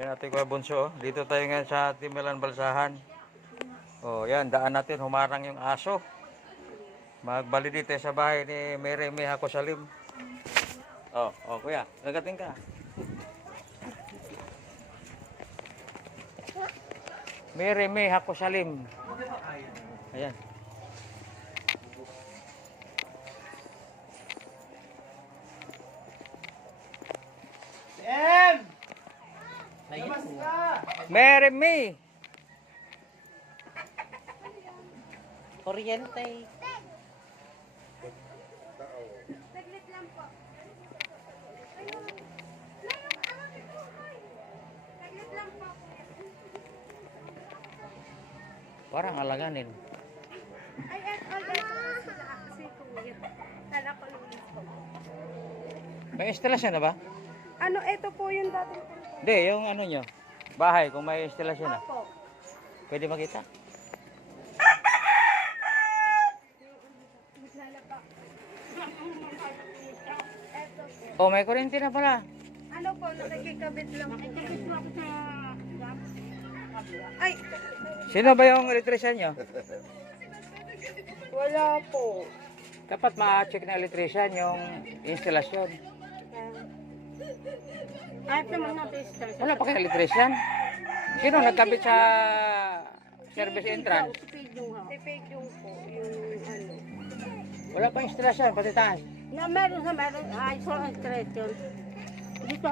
Ayan natin Kuya Bunso. Oh. Dito tayo ngayon sa Timilan Balsahan. Oh, yan, daan natin, humarang yung aso. Magbali dito sa bahay ni Mary May Hako Salim. Oh, oh kuya, gagating ka. Mary May Hako Salim. Ayan. Mary May. Oriente. Saglit lang po. Saglit lang po. Parang alanganin. Ay, all sila kasi kuya. Kala ko lulis po. May instalasyon na ba? Ano, ito po yung dating po. Hindi, yung ano nyo. Bahay, kung may instalasyon na. Opo. Pwede makita? Maglalaba. Ito po. Oh, may kuryente na pala. Ano po, nakikikabit lang po. Ay, Sino ba yung electrician nyo? wala po. Dapat ma-check na electrician yung instalasyon. Ay, naman natin start. Wala pa kayo electrician? Sino nagkabit sa service entrance? Tipid yung po, yung ano. Wala pa instalasyon, pati taas. Na meron sa meron, ay, so ang straight yun. Dito,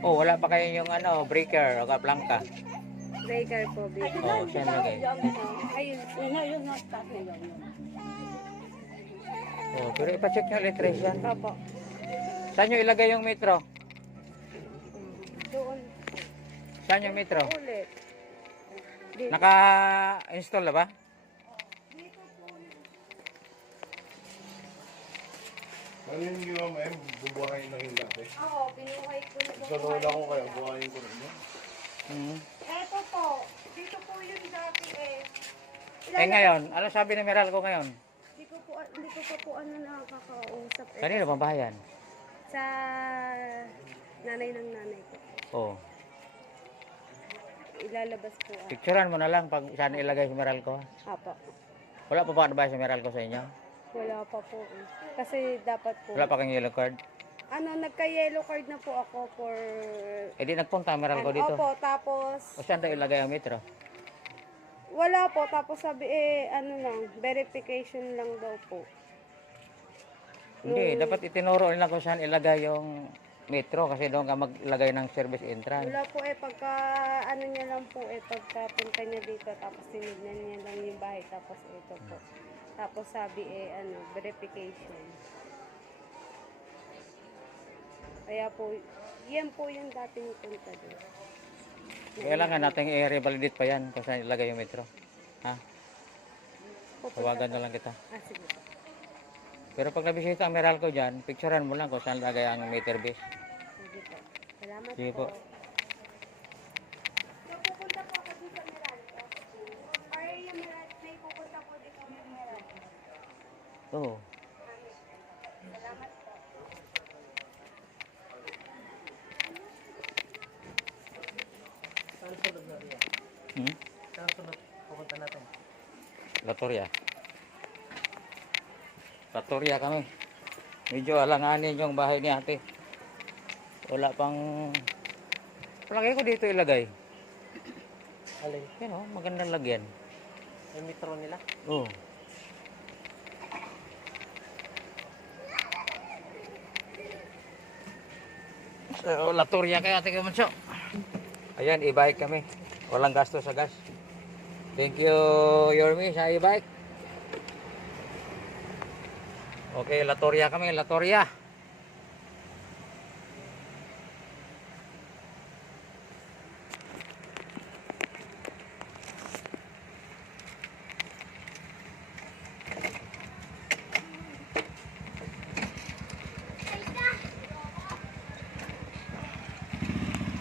Oh, wala pa kayo yung ano, breaker o plangka. breaker po, baby. Oh, saan lagay? Ayun, yun, start na yun. Oh, pero ipacheck yung electrician. Opo. Saan nyo ilagay yung metro? Doon, Saan yung metro? ulit. Naka-install na ba? Ano yung ginawa mo eh? Bubuhayin ng hindi dati. Oo, pinuhay ko na Sa lola ko kaya, buhayin ko rin mo. Eto po, dito po yung dati eh. Eh ngayon, ano sabi ni Meralco ngayon? Hindi ko pa po ano nakakausap eh. Kanino bang bahayan? Sa nanay ng nanay ko. Oh, Ilalabas po. picturean mo na lang pag saan ilagay si Meralco. Apo. Wala pa ba si Meralco sa inyo? Wala pa po eh. Kasi dapat po. Wala pa kang yellow card? Ano, nagka-yellow card na po ako for... Eh di nagpunta ang Meralco dito. Opo, tapos... O saan daw ilagay ang metro? Wala po, tapos sabi ano lang, verification lang daw po. Hindi, dapat itinuro nila kung saan ilagay yung metro kasi doon ka maglagay ng service entrance. Wala po pagka ano niya lang po pagka punta niya dito, tapos tinignan niya lang yung bahay, tapos ito po. Tapos sabi verification. Kaya po, yan po yung dating punta doon. Kailangan natin i-revalidate pa yan kung saan ilagay yung metro. Ha? Tawagan na lang kita. Ah, sige po. Pero pag nabisita ang Meralco dyan, picturean mo lang kung saan ilagay ang meter base. Sige po. Salamat Sige po. po. Pupunta po ako dito sa Meralco. Or yung Meralco, may pupunta po dito sa Meralco. Oo. Salamat po. Saan sunod na rin? Hmm? Saan sunod pupunta natin? Latoria. Latoria kami. Medyo alanganin yung bahay ni ate. Wala pang... Palagay ko dito ilagay. Alin? Yan o, magandang lagyan. Yung metro nila? Oo. So, Latoria kayo ate Kamanso. Ayan, e-bike kami. Walang gasto sa gas. Thank you, Yormi, sa e-bike. Okay, Latoria kami, Latoria.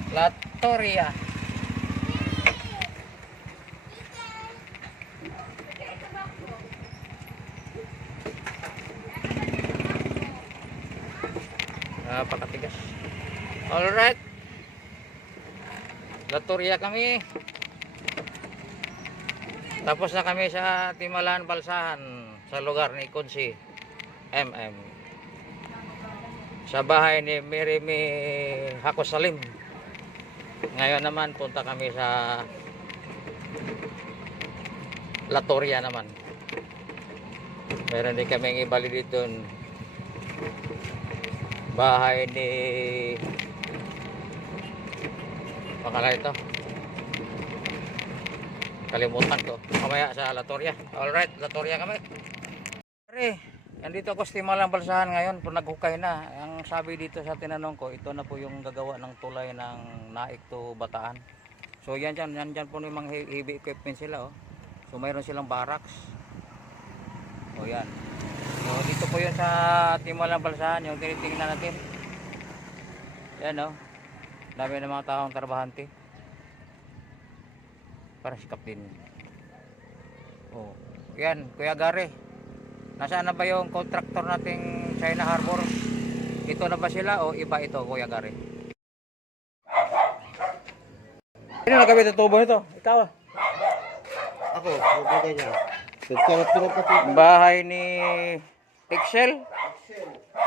Latoria. Napakatigas. Alright. Latoria kami. Tapos na kami sa Timalan Balsahan sa lugar ni Kunsi MM. Sa bahay ni Mirimi Hakosalim. Ngayon naman punta kami sa Latoria naman. Meron din kaming ibali dito. Bahay ni pangalan ito. Kalimutan ko. Kamaya sa Latoria. Alright, Latoria kami. Pare, nandito ako sa Timalang Balsahan ngayon. Naghukay na. Ang sabi dito sa tinanong ko, ito na po yung gagawa ng tulay ng Naik to Bataan. So yan dyan po yung mga heavy equipment sila. Oh. So mayroon silang barracks. O yan. So dito po yun sa Timalang Balsahan, yung tinitingnan natin. Yan o. Dami ng mga taong trabahante. Para sikap din. O. Yan, Kuya Gary. Nasaan na ba yung contractor nating China Harbor? Ito na ba sila o iba ito, Kuya Gary? Sino nagkabit ang tubo nito? Ikaw ah. Ako, magbigay niya. Nagkaroon pinagkapit. Bahay ni Excel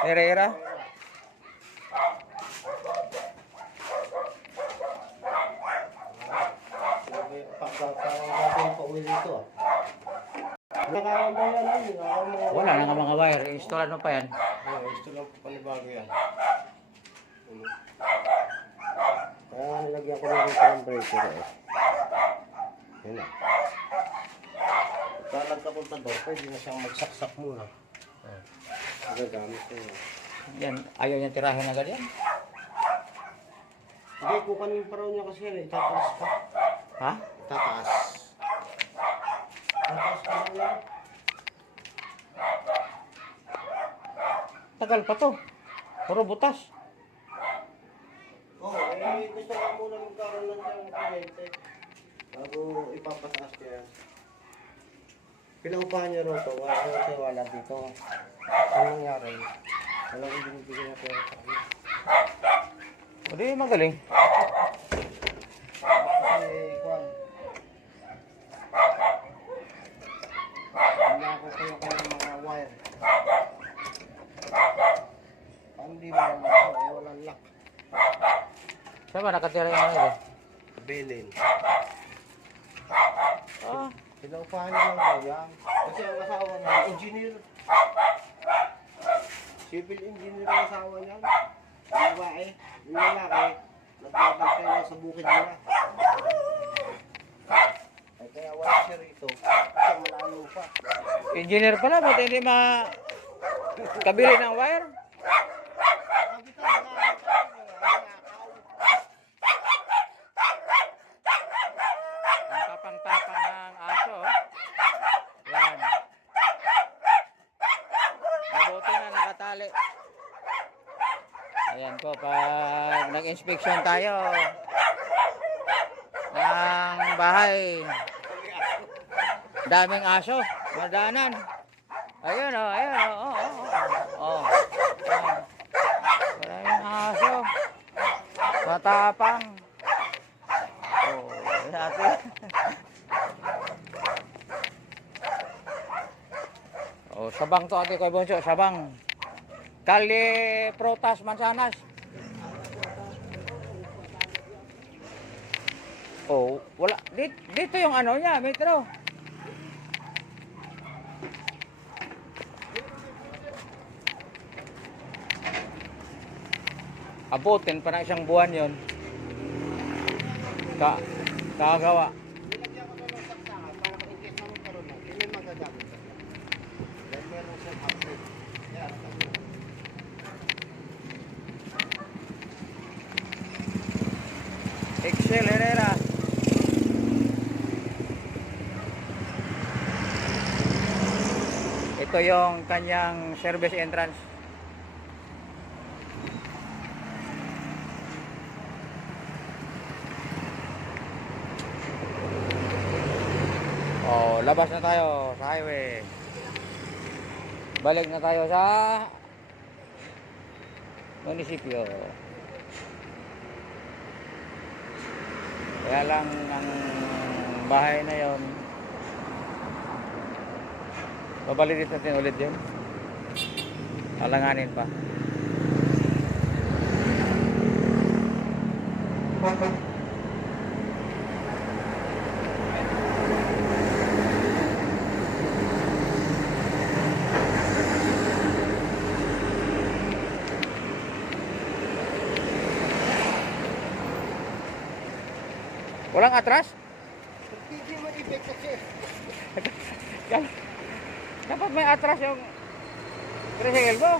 Herrera. Wala na nga mga wire. Installan mo pa yan. Gusto lang panibago yan. Kaya nga nilagyan ko lang ng breaker eh. Yun na. Kaya nagkapunta doon, pwede na siyang magsaksak muna. Magagamit ko yun. Yan, ayaw niya tirahin agad yan. Hindi, kukanin pa raw niya kasi yan eh. Itataas pa. Ha? Itataas. Itataas pa lang yan. Tagal pa to. Puro butas. Oo, eh gusto nga muna magkaroon ng siyang kliyente. Bago ipapataas niya. Pinaupahan niya rin ito. Wala dito. Ano nangyari? Walang ibinibigay na pera sa kanya. O di magaling. Kasi, Juan, hindi ako kayo ng mga wire. Paano di ba naman ako? Eh, walang lock. Saan ba nakatira yung ano ito? Bilin. Ah, Pinaupahan niya lang daw yan. Kasi ang asawa niya, engineer. Civil engineer ang asawa niya. Ang babae, yung lalaki, nagbabantay lang sa bukid nila. Ay kaya wala siya rito. Kasi malayo pa. engineer pala. Ba't hindi kabili ng wire? Ang tapang-tapang ng aso. Yan. Mabuti na nakatali. Ayan po, pag nag-inspection tayo ng bahay, daming aso, madanan. Ayun o, ayun o, oh. Maraming aso, matapang. Oh, natin. Oh, sabang to ate Kuya Bonso, sabang. Kali Protas Mansanas. Oh, wala. Dito yung ano niya, metro. Abutin pa ng isang buwan yon. Kagawa. Nilagyan ko ng saksakan para kung in case na magkaroon na, hindi magagamit sa kanya. Dahil meron siyang update. Yan. Excel Herrera. Ito yung kanyang service entrance. Oh, labas na tayo sa highway. Balik na tayo sa munisipyo. Kaya lang ang bahay na yon, babalitin natin ulit yun. Alanganin pa. Walang atras? Hindi mo ibig kasi. Dapat may atras yung tricycle mo.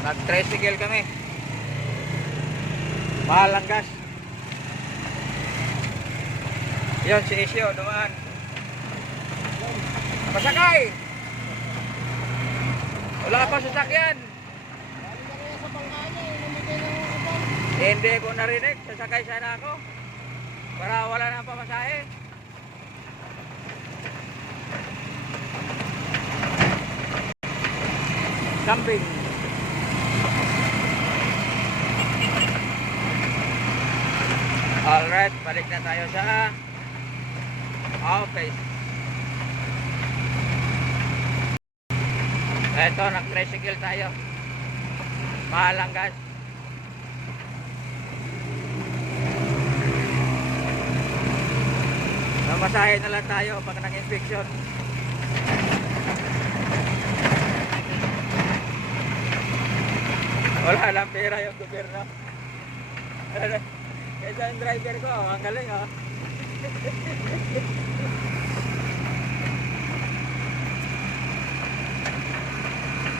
Nag-tricycle kami. Mahal ang gas. Yun si Isyo, dumaan. Pasakay! Wala pa sasakyan. Hindi ko narinig. Sasakay sana ako. Para wala nang pamasahe. Camping. Alright, balik na tayo sa office. Ito, nag-tricycle tayo. Mahal ang gas. Mamasahe na lang tayo pag nag-infection. Wala lang pera yung gobyerno. Kaya yung driver ko, ang galing, oh.